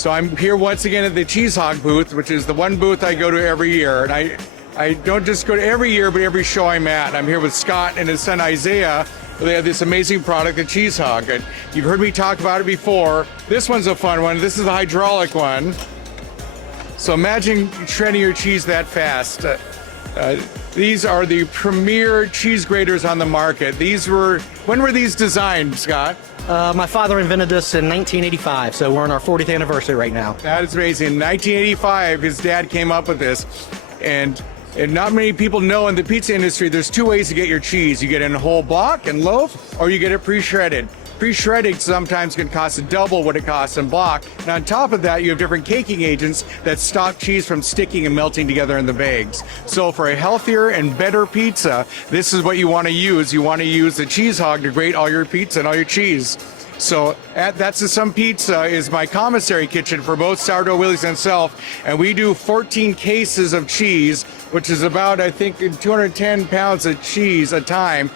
So I'm here once again at the Cheese Hog booth, which is the one booth I go to every year. And I don't just go to every year, but every show I'm at. I'm here with Scott and his son Isaiah. They have this amazing product, the Cheese Hog. And you've heard me talk about it before. This one's a fun one. This is the hydraulic one. So imagine shredding your cheese that fast. These are the premier cheese graters on the market. When were these designed, Scott? My father invented this in 1985, so we're on our 40th anniversary right now. That is amazing. In 1985, his dad came up with this. And not many people know in the pizza industry, there's two ways to get your cheese. You get it in a whole block and loaf, or you get it pre-shredded. Pre-shredding sometimes can cost double what it costs in block. And on top of that, you have different caking agents that stop cheese from sticking and melting together in the bags. So for a healthier and better pizza, this is what you want to use. You want to use the Cheese Hog to grate all your pizza and all your cheese. So That's the Some Pizza is my commissary kitchen for both Sourdough Willie's and self. And we do 14 cases of cheese, which is about, I think, 210 pounds of cheese a time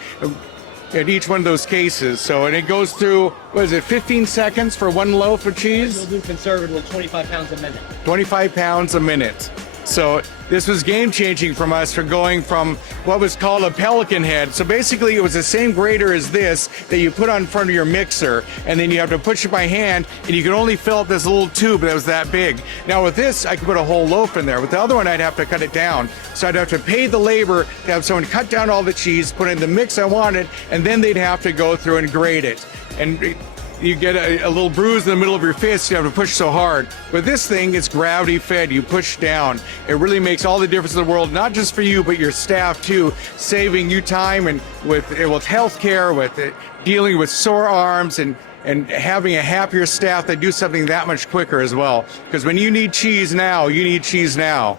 at each one of those cases. So, and it goes through, 15 seconds for one loaf of cheese? We'll do conservatively 25 pounds a minute. 25 pounds a minute. So this was game-changing from us for going from what was called a pelican head. So basically it was the same grater as this that you put on front of your mixer, and then you have to push it by hand, and you can only fill up this little tube that was that big. Now with this, I could put a whole loaf in there. With the other one, I'd have to cut it down. So I'd have to pay the labor to have someone cut down all the cheese, put it in the mix I wanted, and then they'd have to go through and grate it. And you get a little bruise in the middle of your fist, you have to push so hard. With this thing, it's gravity fed, you push down. It really makes all the difference in the world, not just for you, but your staff too, saving you time and with healthcare, with dealing with sore arms and having a happier staff that do something that much quicker as well. Because when you need cheese now, you need cheese now.